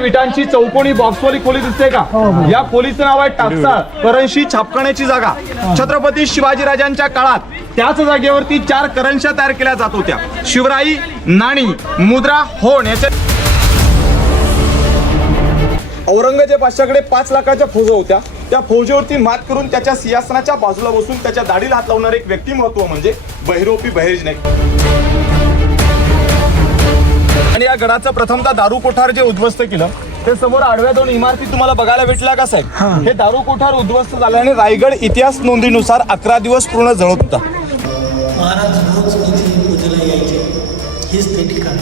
विटांची चौकोनी बॉक्सवाली खोली दिसते का? या खोलीचं नाव आहे टाकसाळ, करंशी छापखान्याची जागा. छत्रपती शिवाजीराजांच्या काळात त्याच जागेवरती 4 करंश्या तयार केल्या जात होत्या. शिवराई, नाणी, मुद्रा, होण याच्या औरंगजेब बादशाहकडे 5 लाखाच्या फौजा होत्या. त्या फौजेवरती मात करून त्याच्या सिंहासनाच्या बाजूला बसून त्याच्या दाढीला हात लावणारे एक व्यक्तिमत्व म्हणजे बहिरोपी बहिर्जी नाईक. आणि या गडाचं प्रथमतः दारू कोठार जे उद्ध्वस्त केलं ते समोर आडव्या 2 इमारती तुम्हाला बघायला भेटल्या का साहेब? हे दारू कोठार उद्ध्वस्त झाल्याने रायगड इतिहास नोंदीनुसार 11 दिवस पूर्ण जळत होता. महाराज रोज इथे पूजेला यायचे. हेच ते ठिकाण.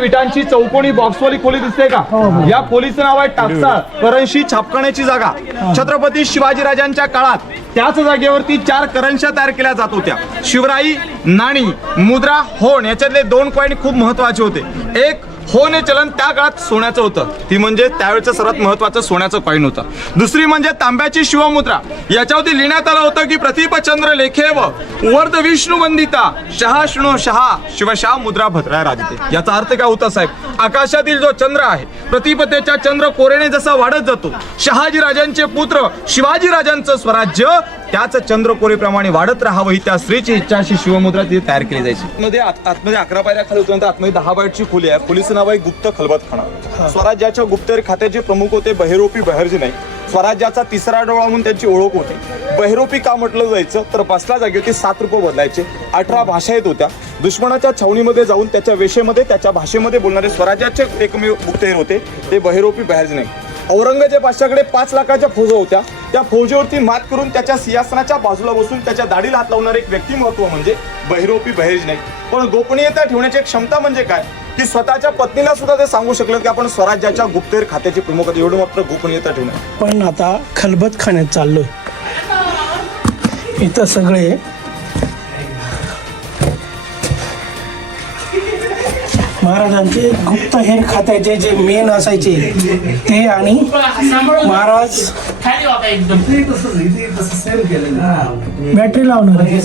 विटांची चौकोनी बॉक्सवाली खोली दिसते का? या खोलीचं नाव आहे टाकसाळ, करंशी छापखान्याची जागा. छत्रपती शिवाजीराजांच्या काळात त्याच जागेवरती 4 करंश्या तयार केल्या जात होत्या. शिवराई, नाणी, मुद्रा, होण याच्यातले 2 कॉईन खूप महत्वाचे होते. एक होण हे चलन त्या काळात सोन्याचं होतं, ती म्हणजे त्यावेळेचं सर्वात महत्वाचं सोन्याचं कॉईन होतं. दुसरी म्हणजे तांब्याची शिवमुद्रा. याच्यावरती लिहिण्यात आलं होतं की प्रतिपचंद्र लेखेव वर्ध विष्णू वंदिता शहा शृणो शहा शिवशा मुद्रा भद्रा राजते. याचा अर्थ काय होता साहेब? आकाशातील जो चंद्र आहे, प्रतिपतेच्या चंद्र कोरेने जसा वाढत जातो, शहाजी राजांचे पुत्र शिवाजी राजांचं स्वराज्य त्याच चंद्रकोरेप्रमाणे वाढत राहावं ही त्या स्त्रीची इच्छा अशी शिवमुद्रा तिथे तयार केली जायची. आतमध्ये 11 पायऱ्या खाली होत्या, आतमध्ये 10 बायटची खोली आहे. खोलीचं नाव आहे गुप्त खलबतखाना. स्वराज्याच्या गुप्तहेर खात्याचे प्रमुख होते बहिरोपी बहिर्जी नाईक. स्वराज्याचा 3रा डोळा म्हणून त्यांची ओळख होती. बहिरोपी का म्हटलं जायचं तर बसल्या जागेवरती 7 रुपये बदलायचे. 18 भाषा येत होत्या. दुश्मनाच्या छावणीमध्ये जाऊन त्याच्या वेशेमध्ये त्याच्या भाषेमध्ये बोलणारे स्वराज्याचे एकमेव गुप्तहेर होते ते बहिरोपी बहिर्जी नाईक. औरंगजेब बादशाहकडे 5 लाखाच्या फौजा होत्या. त्या फौजेवरती मात करून त्याच्या सिंहासनाच्या बाजूला बसून त्याच्या दाढीला हात लावणारे एक व्यक्तिमत्व म्हणजे बहिरोपी बहिर्जी नाईक. पण गोपनीयता ठेवण्याची एक क्षमता म्हणजे काय की स्वतःच्या पत्नीला सुद्धा ते सांगू शकलं की आपण स्वराज्याच्या गुप्तहेर खात्याचे प्रमुख एवढं मात्र गोपनीयता ठेवणं. पण आता खलबतखान्यात चाललोय. इथं सगळे महाराजांचे गुप्तहेर खात्याचे जे मेन असायचे ते आणि महाराज बॅटरी लावणार नाही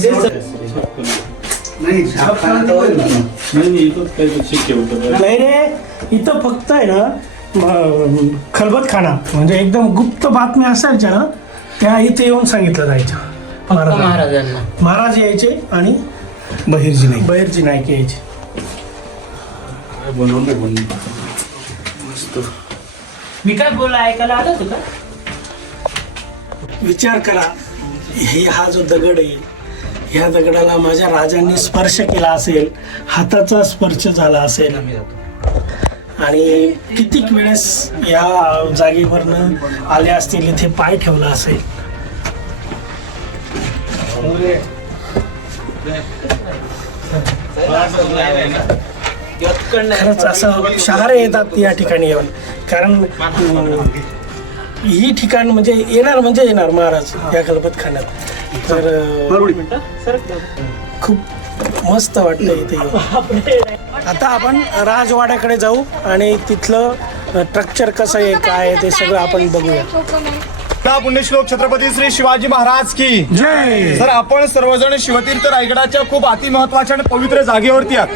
रे. इथं फक्त आहे ना खलबतखाना म्हणजे एकदम गुप्त बातम्या असायच्या ना त्या इथे येऊन सांगितलं जायचं महाराजांना. महाराज यायचे आणि बहिर्जी नाईक यायचे. मी काय बोलला ऐकायला आलं तुला? विचार करा, हा जो दगड आहे ह्या दगडाला माझ्या राजांनी स्पर्श केला असेल, हाताचा स्पर्श झाला असेल आणि कितीक वेळेस या जागेवरनं आले असतील, इथे पाय ठेवला असेल. खरंच असं शहारे येतात या ठिकाणी येऊन. कारण ही ठिकाण म्हणजे येणार महाराज या खलबतखान्यात. तर खूप मस्त वाटतं इथे येऊन. आता आपण राजवाड्याकडे जाऊ आणि तिथलं स्ट्रक्चर कसं आहे काय आहे ते सगळं आपण बघूया. पुण्यश्लोक छत्रपती श्री शिवाजी महाराज की जय. तर आपण सर्वजण शिवतीर्थ रायगडाच्या खूप अति महत्वाच्या आणि पवित्र जागेवरती आहात.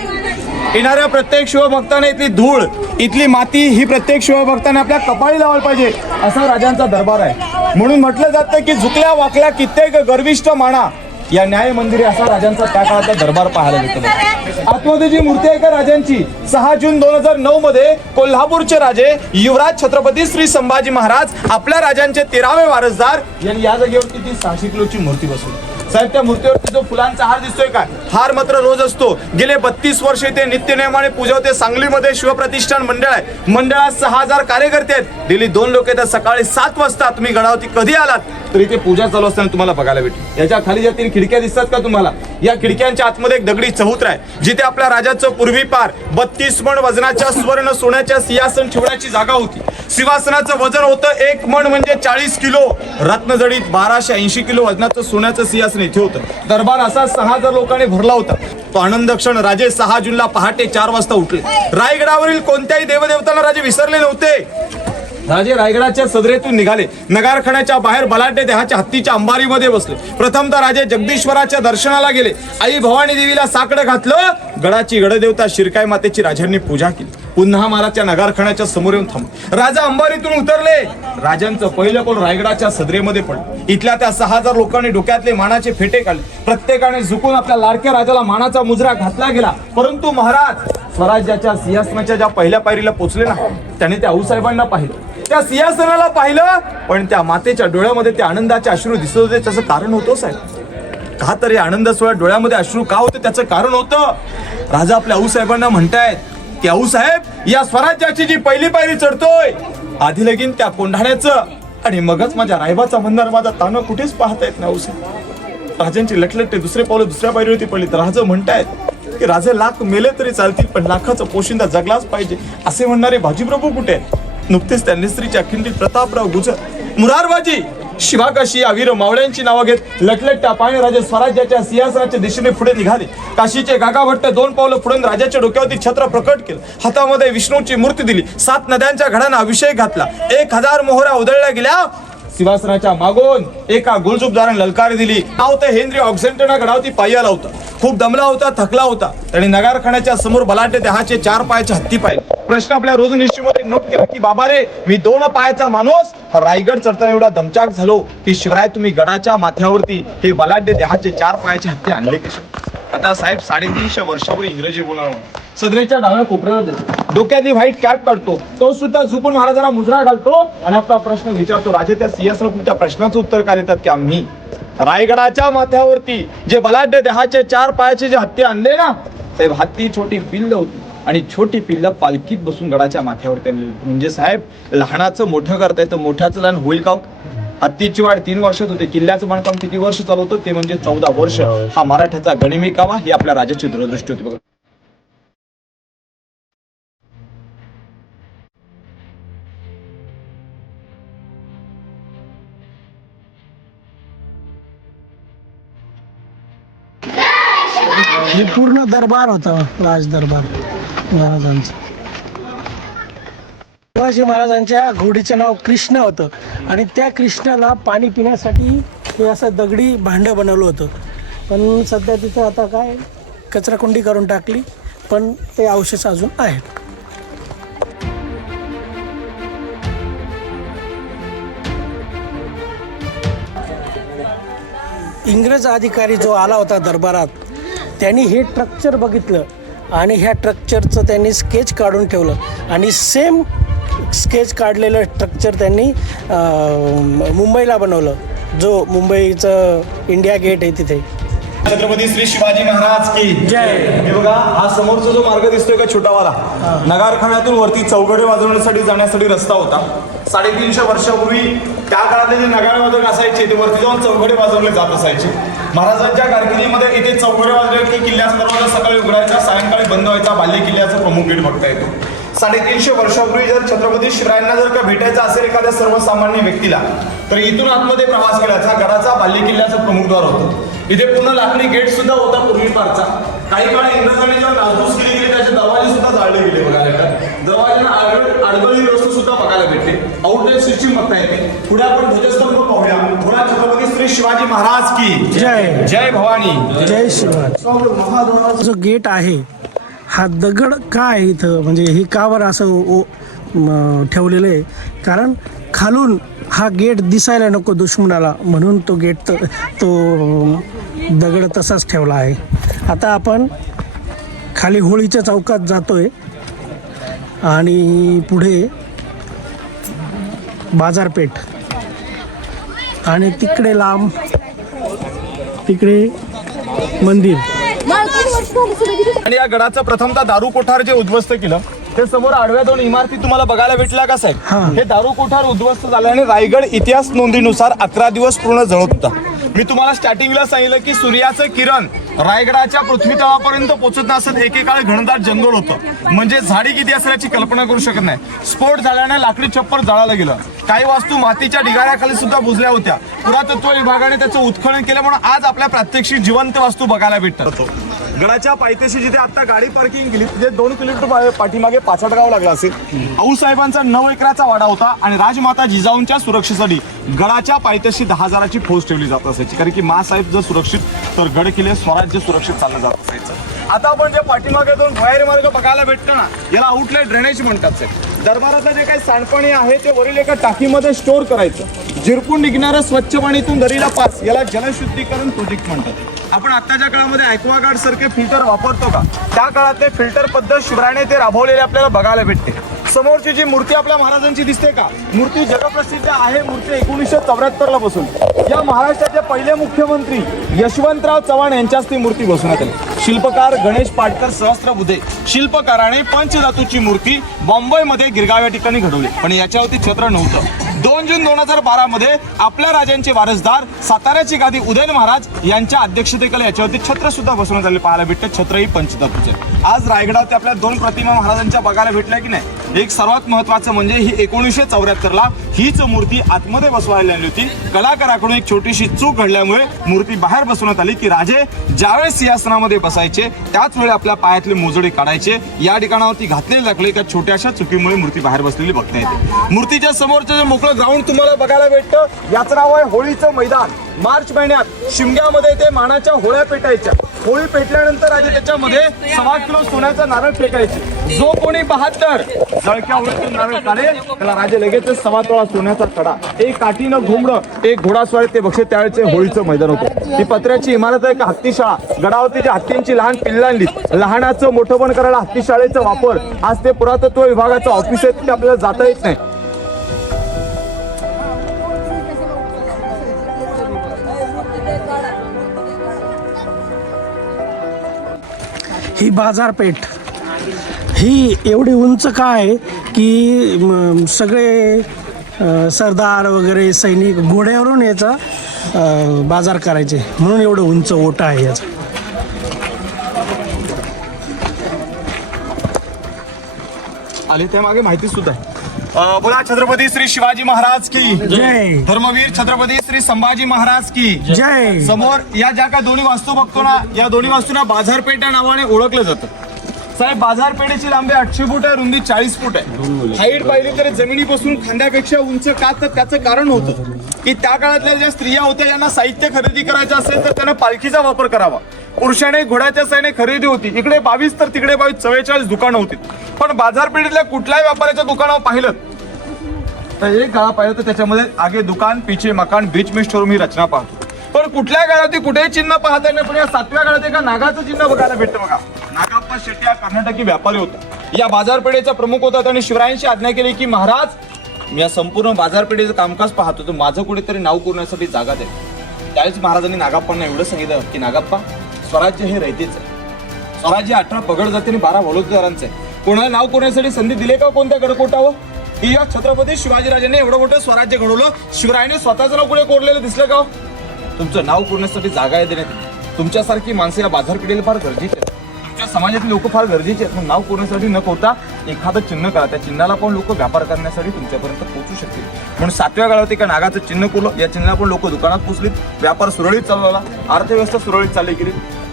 येणाऱ्या प्रत्येक शिवभक्ताने इथली धूळ, इथली माती ही प्रत्येक शिवभक्ताने आपल्या कपाळी लावायला पाहिजे असा राजांचा दरबार आहे. म्हणून म्हटलं जातं की झुकल्या वाकल्या कित्येक गर्विष्ठ माना या न्याय मंदिरे असा राजांचा त्या काळातला दरबार पाहायला मिळतो. आतमध्ये जी मूर्ती आहे का राजांची 6 जून 2009 मध्ये कोल्हापूरचे राजे युवराज छत्रपती श्री संभाजी महाराज आपल्या राजांचे 13वे वारसदार यांनी या जागेवरती ती 600 किलोची मूर्ती बसवली. साहेब त्या मूर्तीवरती जो फुलांचा हार दिसतोय का, हार मात्र रोज असतो. गेले 32 वर्ष ते नित्यनेमाने पूजा होते. सांगलीमध्ये शिवप्रतिष्ठान मंडळ आहे. मंडळात 6000 कार्यकर्ते आहेत. डेली 2 लोक येतात. सकाळी 7 वाजता तुम्ही गडावरती कधी आलात तर इथे पूजा चालू असताना तुम्हाला बघायला भेटेल. याच्या खाली ज्या 3 खिडक्या दिसतात का तुम्हाला, या खिडक्यांच्या आतमध्ये एक दगडी चबुतरा आहे जिथे आपल्या राजाचं पूर्वीपार 32 मण वजनाच्या स्वर्ण सोन्याच्या सिंहासन ठेवण्याची जागा होती. सिंहासनाचं वजन होतं 1 मण म्हणजे 40 किलो. रत्नजडीत 1280 किलो वजनाचं सोन्याचं सिंहासन इथे होतं. दरबार असा 6000 लोकांनी भरला होता. तो आनंद क्षण राजे 6 जूनला पहाटे 4 वाजता उठले. रायगडावरील कोणत्याही देवदेवतांना राजे विसरले नव्हते. राजे रायगडाच्या सदरेतून निघाले. नगारखान्याच्या बाहेर बलाढ्य देहाच्या हत्तीच्या अंबारीमध्ये बसले. प्रथमतः राजे जगदीश्वराच्या दर्शनाला गेले. आई भवानी देवीला साकडं घातलं. गडाची गडदेवता शिरकाई मातेची राजांनी पूजा केली. पुन्हा महाराजच्या नगारखान्याच्या समोर येऊन थांबले. राजा अंबारीतून उतरले. राजांचं पहिलं पाऊल रायगडाच्या सदरेमध्ये पडलं. इथल्या त्या 6000 लोकांनी डोक्यातले मानाचे फेटे काढले. प्रत्येकाने झुकून आपल्या लाडक्या राजाला मानाचा मुजरा घातला गेला. परंतु महाराज स्वराज्याच्या सिंहासनाच्या ज्या पहिल्या पायरीला पोहोचले ना, त्याने त्या आऊसाहेबांना पाहिलं, त्या सिंहासनाला पाहिलं, पण त्या मातेच्या डोळ्यामध्ये ते आनंदाचे अश्रू दिसत होते. त्याचं कारण होतं साहेब. का तरी आनंद सोहळ्यात डोळ्यामध्ये अश्रू का होते त्याचं कारण होतं. राजा आपल्या आऊसाहेबांना म्हणतायत की आऊसाहेब, या स्वराज्याची जी पहिली पायरी चढतोय, आधी लगीन त्या कोंढाण्याचं आणि मगच माझ्या रायबाचा म्हणणार माझा तानं कुठेच पाहता येत नाही आऊसाहेब. राजांची लटलट दुसरे पावलं दुसऱ्या पायरीवरती पडली. तर राजा म्हणतायत की राजे लाख मेले तरी चालतील, पण लाखाचा पोशिंदा जगलाच पाहिजे. असे म्हणणारे बाजीप्रभू कुठे आहेत? नुकतेच त्यांनी स्त्रीच्या खिंडीत प्रतापराव गुजर, मुरारबाजी, शिवाकाशी या वीर मावळ्यांची नावं घेत लटलटत्या पाणी राजे स्वराज्याच्या सिंहासनाच्या दिशेने पुढे निघाले. काशीचे गागाभट्ट 2 पावलं पुढून राजाच्या डोक्यावरती छत्र प्रकट केलं. हातामध्ये विष्णूची मूर्ती दिली. 7 नद्यांच्या घडांना अभिषेक घातला. 1000 मोहऱ्या उधळल्या गेल्या. सिंहासनाच्या मागून एका गुलजुबदाराने ललकारी दिली. नाव तर हेनरी ऑक्झेंटना गडावती पायाला होता. खूप दमला होता, थकला होता. आणि नगारखान्याच्या समोर बलाढ्य देहाचे 4 पायाचे हत्ती पाहिले. प्रश्न आपल्या रोजनिशीमध्ये नोट केला की बाबा रे, मी 2 पायाचा माणूस रायगड चढताना एवढा दमचाक झालो की शिवराय तुम्ही गडाच्या माथ्यावरती हे बलाढ्य देहाचे 4 पायाचे हत्ती आणले कसे? आता साहेब 350 वर्षापूर्वी इंग्रजी बोलणार सदरेच्या डाव्या कोपऱ्यावर देतो. डोक्यातली व्हाईट कॅप काढतो. तो सुद्धा झुकून महाराजांना मुजरा घालतो आणि आपला प्रश्न विचारतो. राजे त्या सिंहासनाच्या प्रश्नाचं उत्तर काय देतात की आम्ही रायगडाच्या माथ्यावरती जे बलाढ्य देहाचे 4 पायाचे जे हत्ती आणले ना, साहेब हत्ती छोटी पिल्ल होती आणि छोटी पिल्ल पालखीत बसून गडाच्या माथ्यावरती आणली. म्हणजे साहेब लहानाचं मोठं करता येतं, मोठ्याचं लहान होईल का? हत्तीची वाढ 3 वर्षात होते. किल्ल्याचं बांधकाम किती वर्ष चालवतं? ते म्हणजे 14 वर्ष. हा मराठ्याचा गणिमी कावा ही आपल्या राजाची दूरदृष्टी होती. बघा हे पूर्ण दरबार होता, राज दरबार महाराजांचा. शिवाजी महाराजांच्या घोडीचं नाव कृष्ण होतं आणि त्या कृष्णाला पाणी पिण्यासाठी हे असं दगडी भांडं बनवलं होतं. पण सध्या तिथं आता काय कचराकुंडी करून टाकली, पण ते अवशेष अजून आहेत. इंग्रज अधिकारी जो आला होता दरबारात, त्यांनी हे स्ट्रक्चर बघितलं आणि ह्या स्ट्रक्चरचं त्यांनी स्केच काढून ठेवलं आणि सेम स्केच काढलेलं स्ट्रक्चर त्यांनी मुंबईला बनवलं, जो मुंबईचं इंडिया गेट आहे तिथे. छत्रपती श्री शिवाजी महाराज की जय. हे बघा, हा समोरचा जो मार्ग दिसतोय का छोटावाला, नगारखान्यातून वरती चौघडे वाजवण्यासाठी जाण्यासाठी रस्ता होता. 350 वर्षापूर्वी त्या काळातले जे नगार वादक असायचे ते वरती जाऊन चौघडे वाजवले जात असायचे. महाराजांच्या कारकिर्दीमध्ये इथे चौघडे वाजवले की किल्ल्याचा दरवाजा सकाळी उघडायचा, सायंकाळी बंद व्हायचा. बाल्य किल्ल्याचा प्रमुख गेट बघता येतो. 350 वर्षापूर्वी जर छत्रपती शिवरायांना जर का भेटायचं असेल एखाद्या सर्वसामान्य व्यक्तीला, तर इथून आतमध्ये प्रवास केला. हा गडाचा बाल्य किल्ल्याचा प्रमुख द्वार होतो. इथे पूर्ण लाकडी गेट सुद्धा होता पूर्वीपारचा. काही काळ इंग्रजांनी जेव्हा नासधूस केली गेली, त्याचे दरवाजे सुद्धा जाळले गेले. बघायला दरवाजांना आडगळी व्यवस्था सुद्धा बघायला भेटते. आउटलेट सिस्टीम बघता येते. पुढे आपण ध्वजस्तंभ पाहूया. थोडा छत्रपती श्री शिवाजी महाराज की जय. जय भवानी. जय शिवाजी. जो गेट आहे हा दगड का आहे इथं, म्हणजे हे का बरं असं ठेवलेलं आहे? कारण खालून हा गेट दिसायला नको दुश्मनाला, म्हणून तो गेट तो दगड तसाच ठेवला आहे. आता आपण खाली होळीच्या चौकात जातोय आणि पुढे बाजारपेठ आणि तिकडे लांब तिकडे मंदिर. आणि या गडाचं प्रथमतः दारू कोठार जे उद्ध्वस्त केलं, ते समोर आडव्या 2 इमारती तुम्हाला बघायला भेटल्या का साहेब? हे दारू कोठार उद्ध्वस्त झाल्याने रायगड इतिहास नोंदीनुसार 11 दिवस पूर्ण जळत होता. मी तुम्हाला स्टार्टिंगला सांगितलं की सूर्याचं किरण रायगडाच्या पृथ्वी तळापर्यंत पोहोचत नसत. एकेकाळी घनदाट जंगल होतं, म्हणजे झाडी किती असल्याची कल्पना करू शकत नाही. स्फोट झाल्याने लाकडी छप्पर जळालं गेलं. काही वास्तू मातीच्या ढिगाऱ्याखाली सुद्धा बुजल्या होत्या. पुरातत्व विभागाने त्याचं उत्खनन केलं, म्हणून आज आपल्या प्रात्यक्षिक जिवंत वास्तू बघायला भेटतात. गडाच्या पायथ्याशी जिथे आता गाडी पार्किंग केली तिथे 2 किलोमीटर पाठीमागे पाचाडगाव लागला असेल. आऊसाहेबांचा 9 एकराचा वाडा होता आणि राजमाता जिजाऊंच्या सुरक्षेसाठी गडाच्या पायथ्याशी 10,000ची फौज ठेवली जात असायची. कारण की मासाहेब जर सुरक्षित तर गड किल्ले स्वराज्य सुरक्षित चाललं जात असायचं. आता आपण जे पाठीमागे 2 भुयारी मार्ग बघायला भेटतो ना, याला आउटलेट ड्रेनेज म्हणतात साहेब. दरबारातलं जे काही सांडपाणी आहे ते वरील एका टाकीमध्ये स्टोअर करायचं. झिरपून निघणारं स्वच्छ पाणीतून दरीला पास याला जलशुद्धीकरण प्रोजेक्ट म्हणतात. आपण आत्ताच्या काळामध्ये ॲक्वागार्ड सारखे फिल्टर वापरतो का? त्या काळातले फिल्टर पद्धत शिवरायाने ते राबवलेले आपल्याला बघायला भेटते. समोरची जी मूर्ती आपल्या महाराजांची दिसते का, मूर्ती जगप्रसिद्ध आहे. मूर्ती 1974ला बसून या महाराष्ट्राचे पहिले मुख्यमंत्री यशवंतराव चव्हाण यांच्याच ती मूर्ती बसवण्यात आली. शिल्पकार गणेश पाटकर सहस्त्रबुद्धे शिल्पकाराने पंचधातूची मूर्ती बॉम्बेमध्ये गिरगाव या ठिकाणी घडवली, पण याच्यावरती छत्र नव्हतं. 2 जून 2012 मध्ये आपल्या राजांचे वारसदार साताऱ्याचे गादी उदयन महाराज यांच्या अध्यक्षतेखाली याच्यावरती छत्र सुद्धा बसवण्यात आले. पाहायला भेटते छत्रही पंचधातूचे. आज रायगडात आपल्या 2 प्रतिमा महाराजांच्या बघायला भेटल्या की नाही. एक सर्वात महत्वाचं म्हणजे ही 1974ला हीच मूर्ती आतमध्ये बसवायला आली होती. कलाकाराकडून एक छोटीशी चूक घडल्यामुळे मूर्ती बाहेर बसवण्यात आली की राजे ज्यावेळेस सिंहासनामध्ये बसायचे त्याच वेळी आपल्या पायातले मोजडे काढायचे. या ठिकाणावरती घातलेले दाखले एका छोट्याशा चुकीमुळे मूर्ती बाहेर बसलेली बघता येते. मूर्तीच्या समोरचं जे मोकळं ग्राउंड तुम्हाला बघायला भेटतं याचं नाव आहे होळीचं मैदान. मार्च महिन्यात शिमग्यामध्ये ते मानाच्या होळ्या पेटायच्या. होळी पेटल्यानंतर राजे त्याच्यामध्ये 1.25 किलो सोन्याचा नारळ फेकायचे. जो कोणी 72 जळक्या होळीतून नारळ काढेल त्याला राजे लगेच 1.25 तोळा सोन्याचा कडा, एक काठीनं घुमडं, एक घोडास्वारी ते बक्षे. त्यावेळेचे होळीचं मैदान होतं. ती पत्र्याची इमारत आहे का हत्तीशाळा. गडावरती जी हत्तींची लहान पिल्लं आणली, लहानाचं मोठं पण करायला हत्तीशाळेचा वापर. आज ते पुरातत्व विभागाचं ऑफिस आहे तिथे आपल्याला जाता येत नाही. ही बाजारपेठ ही एवढी उंच का आहे की सगळे सरदार वगैरे सैनिक घोड्यावरून याचा बाजार करायचे, म्हणून एवढं उंच ओटा आहे याचा. आले त्यामागे माहिती सुद्धा आहे. बोला छत्रपती श्री शिवाजी महाराज की जय. धर्मवीर छत्रपती श्री संभाजी महाराज की जय. समोर या ज्या काही दोन्ही वास्तू बघतो ना, या दोन्ही वास्तूंना बाजारपेठ या नावाने ओळखलं जातं. साहेब बाजारपेठेची लांबी 800 फूट आहे, रुंदी 40 फूट आहे. हाईट पाहिली तर जमिनीपासून खांद्यापेक्षा उंच का, तर त्याचं कारण होतं की त्या काळातल्या ज्या स्त्रिया होत्या यांना साहित्य खरेदी करायचं असेल तर त्यांना पालखीचा वापर करावा. पुरुषाने घोड्याच्या साईने खरेदी होती. इकडे 22 तर तिकडे 22, 44 दुकानं होती. पण बाजारपेठेतल्या कुठल्याही व्यापाऱ्याच्या दुकानावर पाहिलं तर एक गाळा पाहिलं तर त्याच्यामध्ये आगे दुकान पीछे मकान बीच में स्टोर ही रचना पाहतो. पण कुठल्या गाळात कुठेही चिन्ह पाहता नाही. पण या 7व्या गाळात एका नागाचं चिन्ह बघायला भेटतं. बघा, नागाप्पा शेट्टी हा कर्नाटकी व्यापारी होता. या बाजारपेठेचा प्रमुख होता. त्यांनी शिवरायांची आज्ञा केली की महाराज मी या संपूर्ण बाजारपेठेचं कामकाज पाहतो तर माझं कुठेतरी नाव करण्यासाठी जागा द्या. त्यावेळेस महाराजांनी नागाप्पांना एवढं सांगितलं की नागाप्पा स्वराज्य हे रयतेच आहे. स्वराज्य 18 पगड जाती आणि 12 वडोदरांचं आहे. कोणाला नाव करण्यासाठी संधी दिले का कोणत्या गडकोटावर? की या छत्रपती शिवाजीराजांनी एवढं मोठं स्वराज्य घडवलं. शिवरायाने स्वतःचं नाव कुठे कोरलेलं दिसलं का? तुमचं नाव कोरण्यासाठी जागा देण्यात तुमच्यासारखी माणसं या बाजारपेठेला फार गरजेची आहेत. तुमच्या समाजातली लोक फार गरजेचे आहेत. नाव कोरण्यासाठी न कोरता एखादं चिन्ह करा. त्या चिन्हाला पण लोक व्यापार करण्यासाठी तुमच्यापर्यंत पोहोचू शकतील. म्हणून 7व्या काळात एका नागाचं चिन्ह कोरलं. या चिन्हाला पण लोक दुकानात पोहोचलीत. व्यापार सुरळीत चालवला. अर्थव्यवस्था सुरळीत चालली गेली.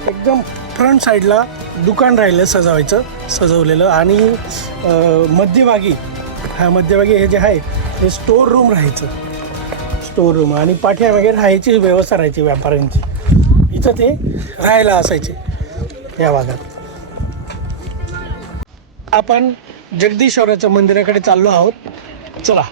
एकदम फ्रंट साईडला दुकान राहिलं सजवलेलं आणि मध्यभागी हे जे आहे ते स्टोर रूम राहायचं. स्टोर रूम आणि पाठीमागे राहायची व्यवस्था राहायची व्यापाऱ्यांची. इथं ते राहायला असायचे या भागात. आपण जगदीश्वराच्या मंदिराकडे चाललो आहोत. चला.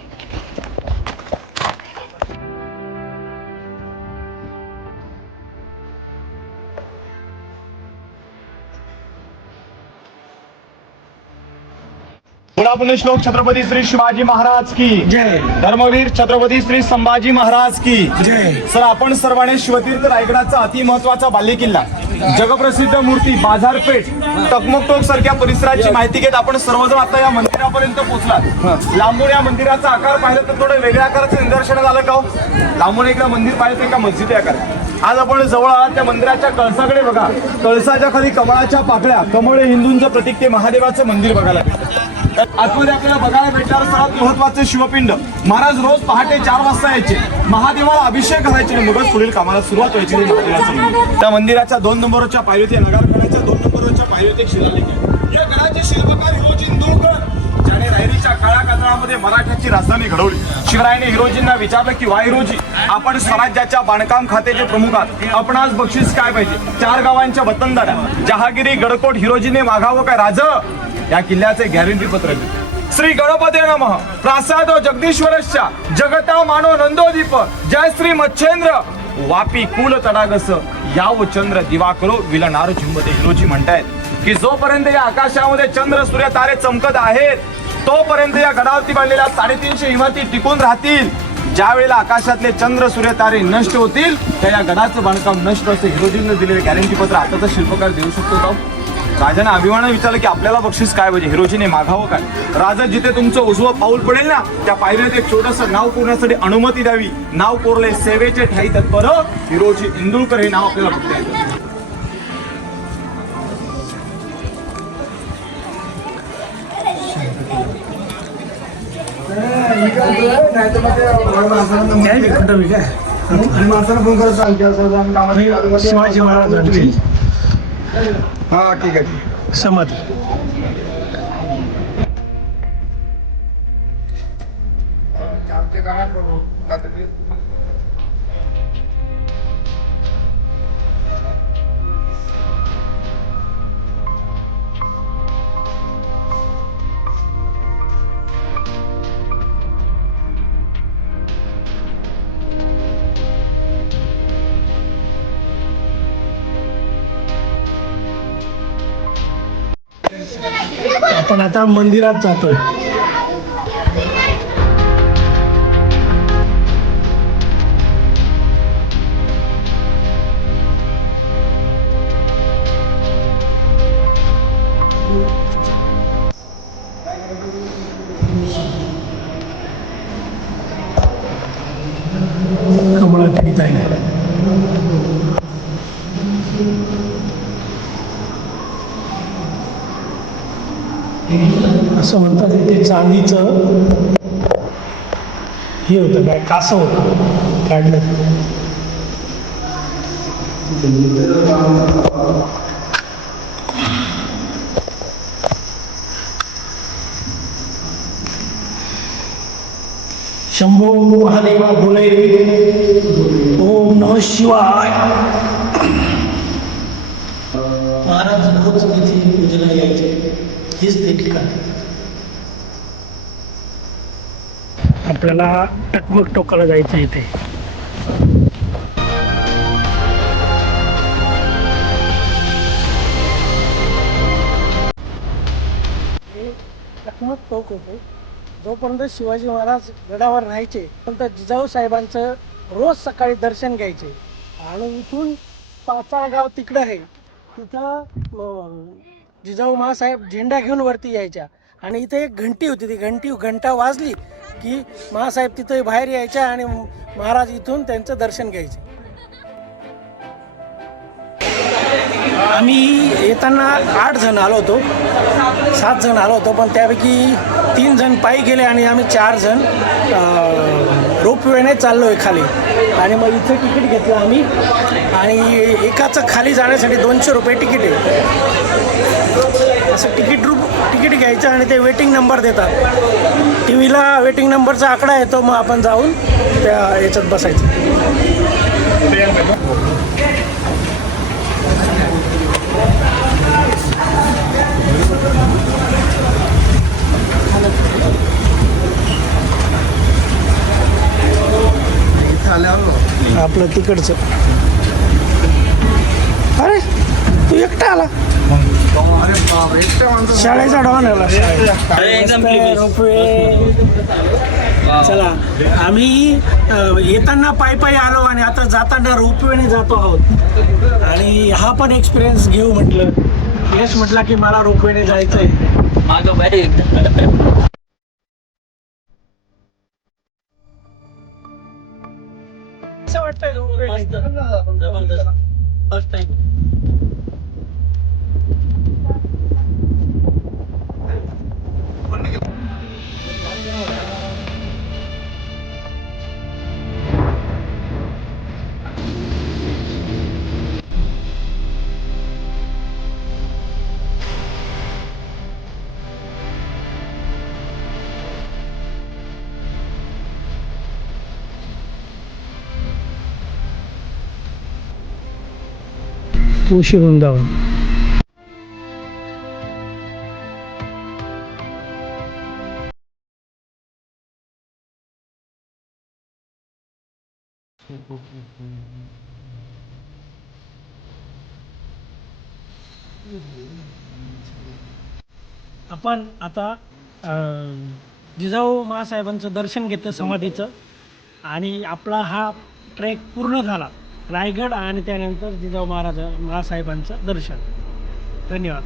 बोला पुणे श्लोक छत्रपती श्री शिवाजी महाराज की जय. धर्मवीर छत्रपती श्री संभाजी महाराज की जय. सर आपण सर्वांनी शिवतीर्थ रायगडाचा अति महत्वाचा बालेकिल्ला, जगप्रसिद्ध मूर्ती, बाजारपेठ, टकमकटोक सारख्या परिसराची माहिती घेत आपण सर्वजण आता या मंदिरापर्यंत पोहोचलात. लांबून या मंदिराचा आकार पाहिला तर थोडं वेगळ्या आकाराचं निदर्शन झालं का? लांबून एकदा मंदिर पाहिलं तर एका मस्जिद आकार. आज आपण जवळ आहात त्या मंदिराच्या कळसाकडे बघा. कळसाच्या खाली कमळाच्या पाकळ्या, कमळ हिंदूंचं प्रतीक ते महादेवाचं मंदिर बघायला भेटतं. आतमध्ये आपल्याला बघायला भेटणार सर्वात महत्वाचे शिवपिंड. महाराज रोज पहाटे 4 वाजता यायचे, महादेवाला अभिषेक करायचे आणि मगच पुढील कामाला सुरुवात व्हायची. त्या मंदिराच्या 2 नंबरच्या पायरीत नगरकराच्या 2 नंबरच्या पायरीत एक शिलालेख आहे. या गडाचे शिल्पकार हिरोजी इंदुरकर, ज्याने रायरीच्या काळाकात्रामध्ये मराठ्याची राजधानी घडवली. शिवरायाने हिरोजींना विचारलं की वा हिरोजी, आपण स्वराज्याच्या बांधकाम खात्याचे प्रमुख आहात, आपणास बक्षीस काय पाहिजे? 4 गावांच्या वतनदारा जहागिरी गडकोट हिरोजीने मागावं काय राज? या किल्ल्याचे गॅरंटी पत्र दिले. श्री गणपते नमः प्रासाद जगदीश्वरश्चा जगता मानो नंदोदीप जय श्री मच्छेंद्र वापी कुल तडागस याव चंद्र दिवा करो विलनार झुंबते. हिरोजी म्हणतायत की जोपर्यंत या आकाशामध्ये चंद्र सूर्य तारे चमकत आहेत तोपर्यंत या गडावरती बांधलेल्या 350 इमारती टिकून राहतील. ज्या वेळेला आकाशातले चंद्र सूर्य तारे नष्ट होतील त्या या गडाचं बांधकाम नष्ट असं हिरोजींनी दिलेले गॅरंटी पत्र आताचा शिल्पकार देऊ शकतो का? राजाने अभिमानाने विचारलं की आपल्याला बक्षीस काय पाहिजे? हिरोजीने मागावं काय? राजा, जिथे तुमचं उजवं पाऊल पडेल ना त्या पायरीत एक छोटंसं नाव कोरण्यासाठी अनुमती द्यावी. नाव कोरले सेवेचे ठाई तत्पर हिरोजी इंदुरकर हे नाव आपल्याला बघता येतं. शिवाजी महाराजांची हा ठीक आहे. समाधी. आपण आता मंदिरात जातोय. कमळा ठीक आहे. असं म्हणतात इथे चांदीचं हे होतं काय कासव होतं काढलं. शंभो महादेवा बोले ओम नमः शिवाय. महाराज रोज इथे पूजेला यायचे. हेच ते ठिकाण. आपल्याला टकमक टोकाला जायचं इथे. टकमक टोक होते. जोपर्यंत शिवाजी महाराज गडावर राहायचे पण जिजाऊ साहेबांचं रोज सकाळी दर्शन घ्यायचे. आणि इथून पाचाळ गाव तिकडं आहे तिथं जिजाऊ महासाहेब झेंडा घेऊन वरती यायच्या. आणि इथे एक घंटी होती. ती घंटा वाजली की महासाहेब तिथे बाहेर यायच्या आणि महाराज इथून त्यांचं दर्शन घ्यायचे. आम्ही येताना 8 जण आलो होतो, 7 जण आलो होतो, पण त्यापैकी 3 जण पायी गेले आणि आम्ही 4 जण रोपवेने चाललो आहे खाली. आणि मग इथं तिकीट घेतलं आम्ही. आणि एकाचं खाली जाण्यासाठी 200 रुपये तिकीट आहे. असं तिकीट घ्यायचं आणि ते वेटिंग नंबर देतात. टी व्हीला वेटिंग नंबरचा आकडा येतो, मग आपण जाऊन त्या याच्यात बसायचं. आपलं तिकडचं. अरे तू एकटा आला? शाळेचा डॉन आला. रोपवे. चला आम्ही येताना पायी आलो आणि आता जाताना रोपवेने जातो आहोत. आणि हा पण एक्सपिरियन्स घेऊ म्हटलं. यश म्हटला की मला रोपवेने जायचंय. मागं बाई असं वाटतंय रोपवे जबरदस्त फर्स्ट टाइम. तुळशी वृंदावन. आपण आता जिजाऊ महासाहेबांचं दर्शन घेतलं समाधीचं आणि आपला हा ट्रेक पूर्ण झाला. रायगड आणि त्यानंतर जिजाऊ महासाहेबांचं दर्शन. धन्यवाद.